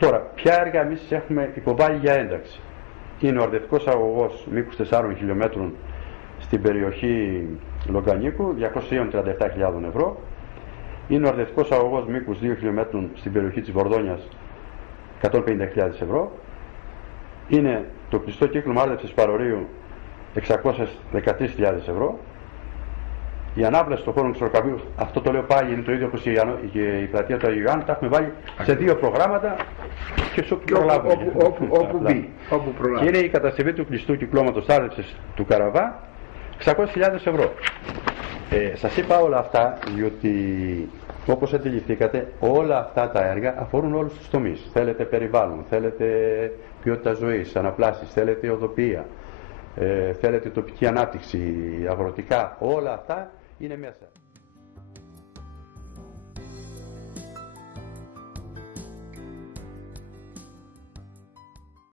Τώρα, ποια έργα εμείς έχουμε υποβάλει για ένταξη? Είναι ο αρδευτικός αγωγός μήκους 4 χιλιόμετρων στην περιοχή Λογκανίκου, 237.000 ευρώ. Είναι ο αρδευτικός αγωγός μήκους 2 χιλιόμετρων στην περιοχή της Βορδόνιας, 150.000 ευρώ. Είναι το κλειστό κύκλωμα άρδευσης παρορίου, 613.000 ευρώ. Η ανάπλαση των χώρων ξεροκαπίου, αυτό το λέω πάλι, είναι το ίδιο όπως η πλατεία του Αγίου Ιωάννου, τα έχουμε βάλει σε 2 προγράμματα και όπου προλάβουμε. Όπου μπει, όπου προλάβουμε. Και είναι η κατασκευή του κλειστού κυκλώματος άρδευσης του Καραβά, 600.000 ευρώ. Σας είπα όλα αυτά διότι, όπως αντιληφθήκατε, όλα αυτά τα έργα αφορούν όλους τους τομείς. Θέλετε περιβάλλον, θέλετε ποιότητα ζωής, αναπλάσεις, θέλετε οδοποιία, θέλετε τοπική ανάπτυξη, αγροτικά, όλα αυτά είναι μέσα.